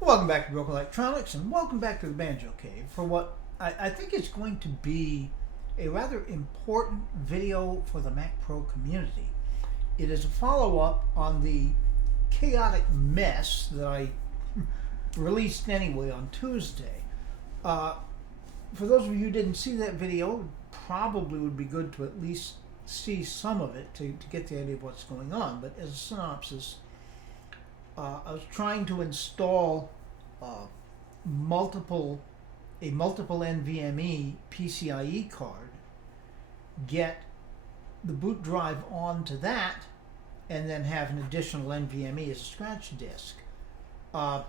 Welcome back to Broken Electronics, and welcome back to the Banjo Cave for what I think is going to be a rather important video for the Mac Pro community. It is a follow-up on the chaotic mess that I released anyway on Tuesday. For those of you who didn't see that video, it probably would be good to at least see some of it to get the idea of what's going on. But as a synopsis, I was trying to install multiple NVMe PCIe card, get the boot drive onto that, and then have an additional NVMe as a scratch disk. But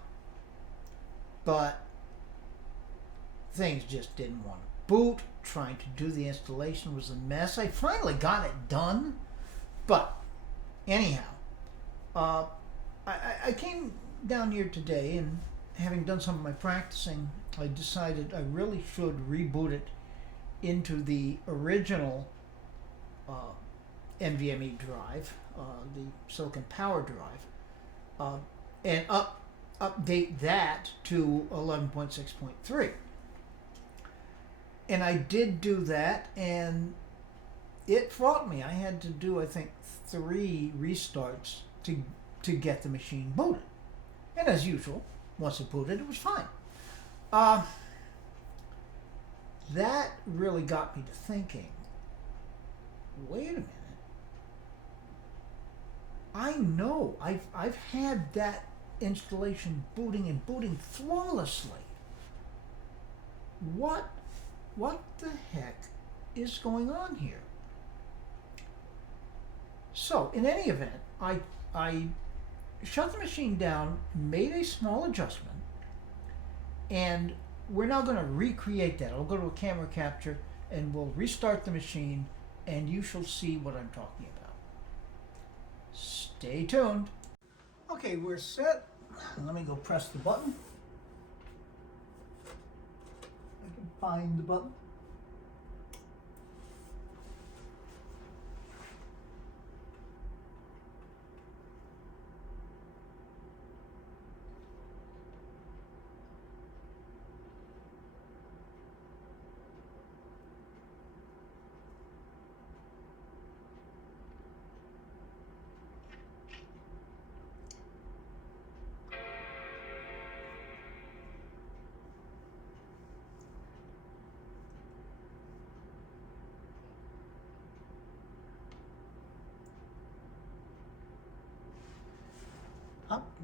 things just didn't want to boot. Trying to do the installation was a mess. I finally got it done, but anyhow, I came down here today, and having done some of my practicing, I decided I really should reboot it into the original NVMe drive, the Silicon Power drive, and update that to 11.6.3. And I did do that, and it fought me. I had to do, I think, 3 restarts to get the machine booted. And as usual, once it booted, it was fine. That really got me to thinking, wait a minute. I know I've had that installation booting flawlessly. What the heck is going on here? So, in any event, I shut the machine down, made a small adjustment, and we're now going to recreate that. I'll go to a camera capture and we'll restart the machine, and you shall see what I'm talking about. Stay tuned. Okay, we're set. Let me go press the button. I can find the button.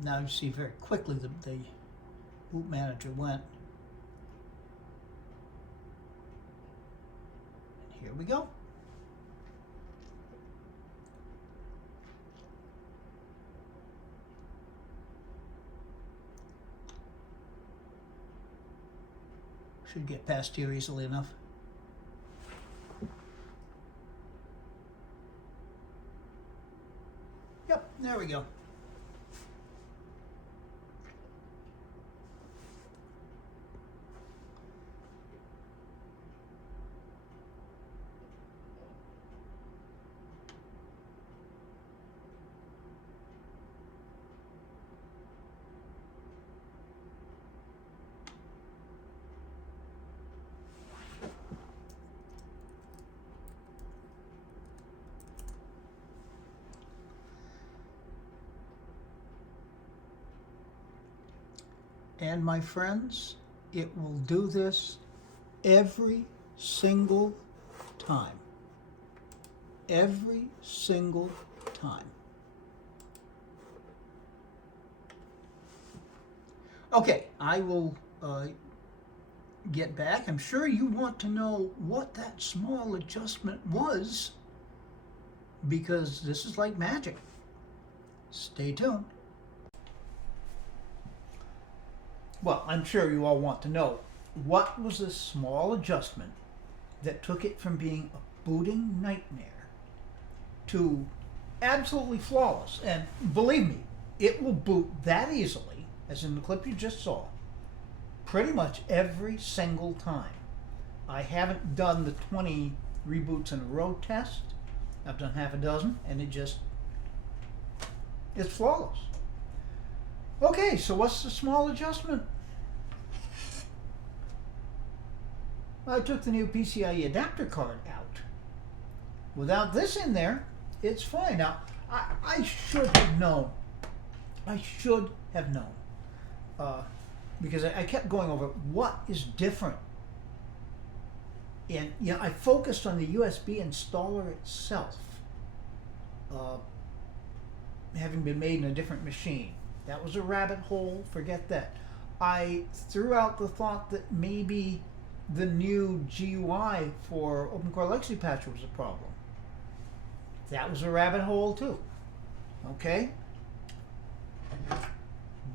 Now you see very quickly the boot manager went. And here we go. Should get past here easily enough. Yep, there we go. And my friends, it will do this every single time. Every single time. Okay, I will get back. I'm sure you want to know what that small adjustment was, because this is like magic. Stay tuned. Well, I'm sure you all want to know, what was this small adjustment that took it from being a booting nightmare to absolutely flawless? And believe me, it will boot that easily, as in the clip you just saw, pretty much every single time. I haven't done the 20 reboots in a row test. I've done half a dozen, and it's flawless. Okay, so what's the small adjustment? I took the new PCIe adapter card out. Without this in there, it's fine. Now, I should have known. I should have known. Because I kept going over what is different. And I focused on the USB installer itself, having been made in a different machine. That was a rabbit hole, forget that. I threw out the thought that maybe the new GUI for OpenCore Legacy Patch was a problem. That was a rabbit hole too. Okay?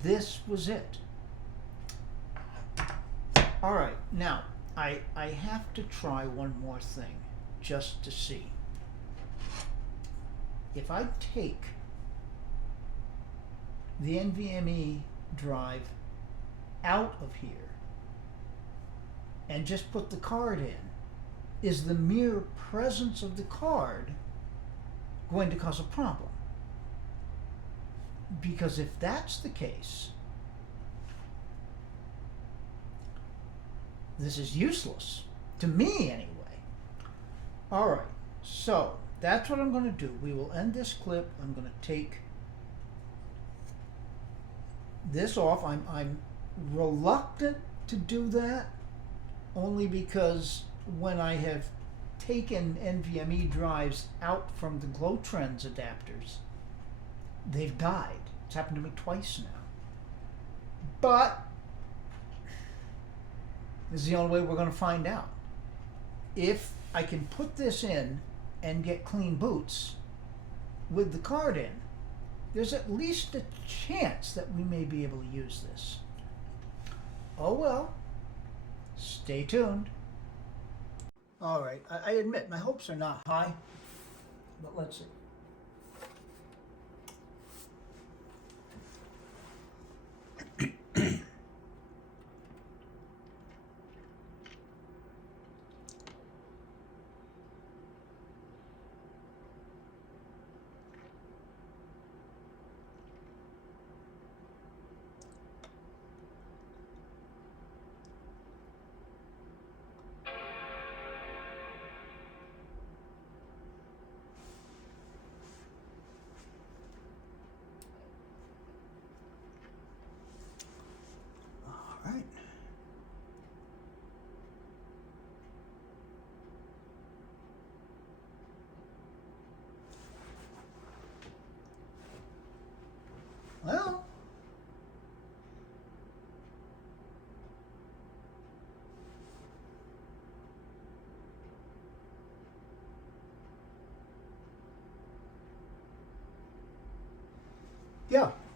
This was it. All right, now I have to try one more thing just to see. If I take the NVMe drive out of here and just put the card in, is the mere presence of the card going to cause a problem? Because if that's the case, this is useless, to me anyway. All right, so that's what I'm going to do. We will end this clip. I'm going to take this off. I'm reluctant to do that, only because when I have taken NVMe drives out from the GlowTrends adapters, they've died. It's happened to me twice now. But this is the only way we're going to find out. If I can put this in and get clean boots with the card in, there's at least a chance that we may be able to use this. Oh well, stay tuned. All right, I admit my hopes are not high, but let's see. All right. Well,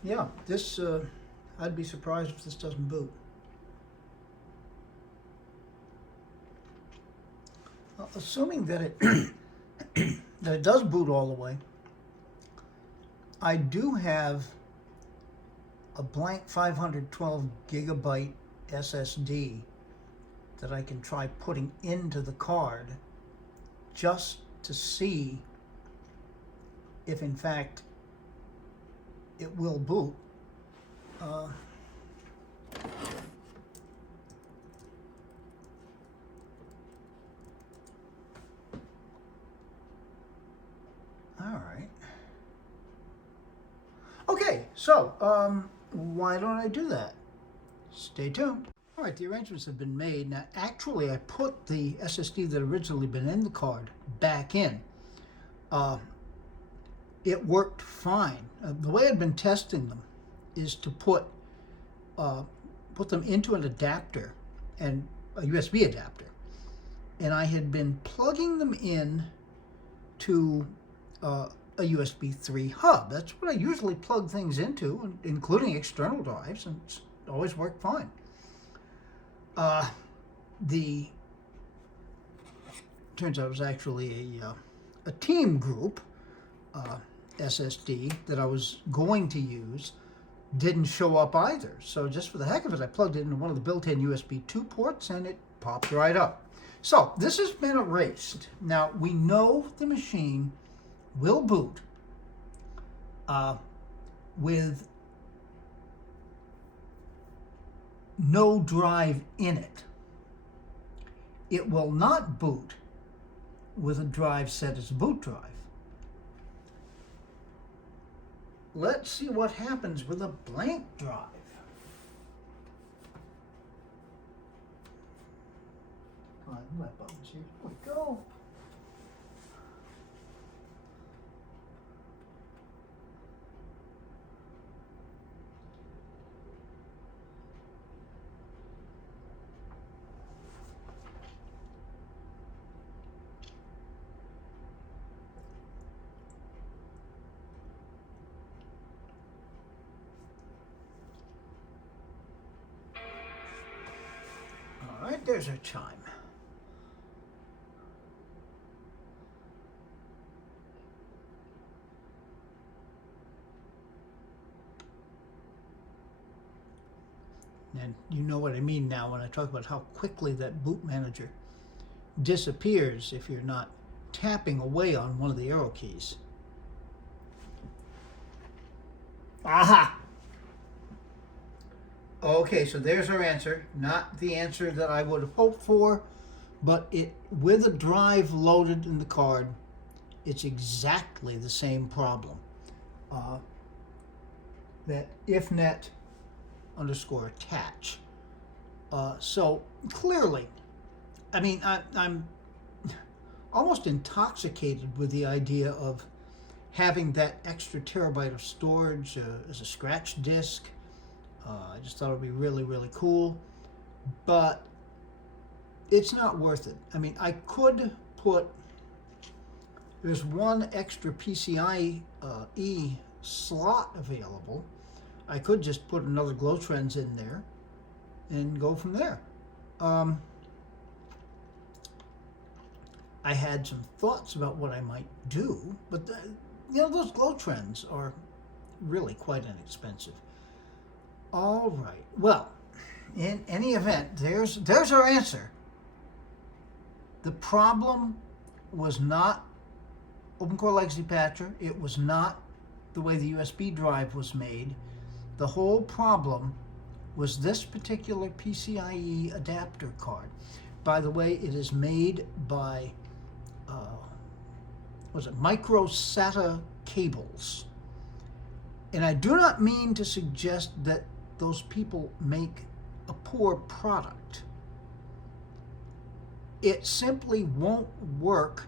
yeah, this, I'd be surprised if this doesn't boot. Well, assuming that it that it does boot all the way, I do have a blank 512 gigabyte SSD that I can try putting into the card just to see if in fact it will boot. All right. Okay, so why don't I do that? Stay tuned. All right, the arrangements have been made. Now, actually, I put the SSD that originally been in the card back in. It worked fine. The way I'd been testing them is to put them into an adapter, and a USB adapter, and I had been plugging them in to a USB 3 hub. That's what I usually plug things into, including external drives, and it's always worked fine. Turns out it was actually a team group SSD that I was going to use didn't show up either. So just for the heck of it, I plugged it into one of the built-in USB 2 ports and it popped right up. So this has been erased. Now we know the machine will boot with no drive in it. It will not boot with a drive set as a boot drive. Let's see what happens with a blank drive. Come on, my buttons here. Here we go. All right, there's our chime. And you know what I mean now when I talk about how quickly that boot manager disappears if you're not tapping away on one of the arrow keys. Aha! Okay, so there's our answer. Not the answer that I would have hoped for, but it with a drive loaded in the card, it's exactly the same problem. That ifnet underscore attach. So clearly, I mean, I'm almost intoxicated with the idea of having that extra terabyte of storage as a scratch disk. I just thought it would be really, really cool, but it's not worth it. I mean, I could put, there's one extra PCIe slot available. I could just put another Glowtrends in there and go from there. I had some thoughts about what I might do, but you know, those Glowtrends are really quite inexpensive. All right. Well, in any event, there's our answer. The problem was not OpenCore Legacy Patcher. It was not the way the USB drive was made. The whole problem was this particular PCIe adapter card. By the way, it is made by Micro SATA cables. And I do not mean to suggest that those people make a poor product. It simply won't work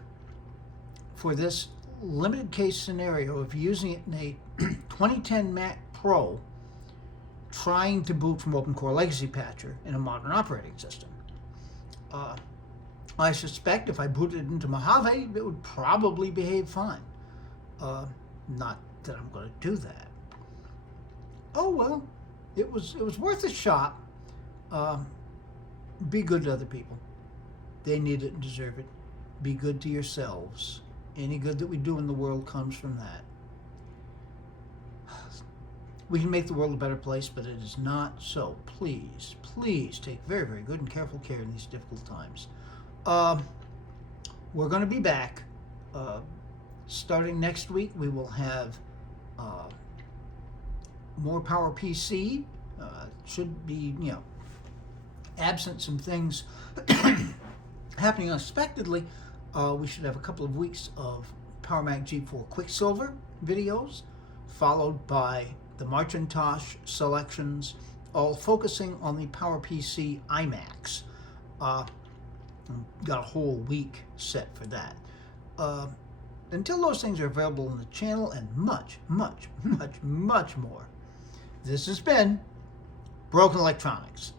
for this limited case scenario of using it in a 2010 Mac Pro trying to boot from OpenCore Legacy Patcher in a modern operating system. I suspect if I booted into Mojave, it would probably behave fine. Not that I'm going to do that. Oh well, it was worth a shot. Be good to other people. They need it and deserve it. Be good to yourselves. Any good that we do in the world comes from that. We can make the world a better place, but it is not so. Please, please take very, very good and careful care in these difficult times. We're going to be back. Starting next week, we will have more PowerPC. Should be, you know, absent some things happening unexpectedly. We should have a couple of weeks of PowerMac G4 Quicksilver videos, followed by the Marcintosh selections, all focusing on the PowerPC iMacs. Got a whole week set for that. Until those things are available on the channel and much, much, much, much more. This has been Broken Electronics.